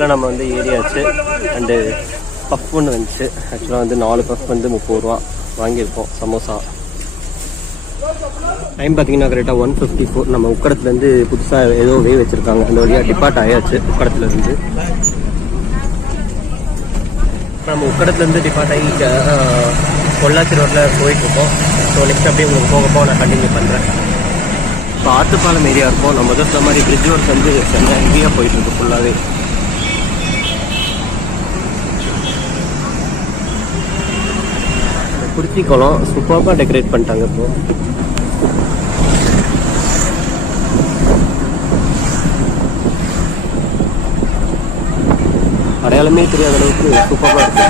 பஸ்ஸில் நம்ம வந்து ஏறியாச்சு. அண்டு பஃப் ஒன்று வந்துச்சு. ஆக்சுவலாக வந்து 4 பஃப் வந்து 30 ரூபா வாங்கியிருக்கோம். சமோசா டைம் பார்த்தீங்கன்னா கரெக்டாக 1:54. நம்ம உக்கடத்துலேருந்து புதுசாக ஏதோ வே வச்சுருக்காங்க. அந்த வழியாக டிபார்ட் ஆயாச்சு உக்கடத்துலேருந்து. நம்ம உக்கடத்துலேருந்து டிபார்ட் ஆகி பொள்ளாச்சி ரோட்டில் போயிட்டுருக்கோம். ஸோ நெக்ஸ்ட் அப்படியே உங்களுக்கு போக நான் கண்டினியூ பண்ணுறேன். இப்போ ஆத்துப்பாலம் ஏரியா இருக்கும். நம்ம முதல்ல மாதிரி பிரிட்ஜ் ஒர்க் வந்து செம்ம ஹெவியாக போயிட்டுருக்கு ஃபுல்லாகவே. குறிச்சி குளம் சூப்பராக டெக்கரேட் பண்ணிட்டாங்க. இப்போ அடையாளமே தெரியாத அளவுக்கு சூப்பராக இருக்கு.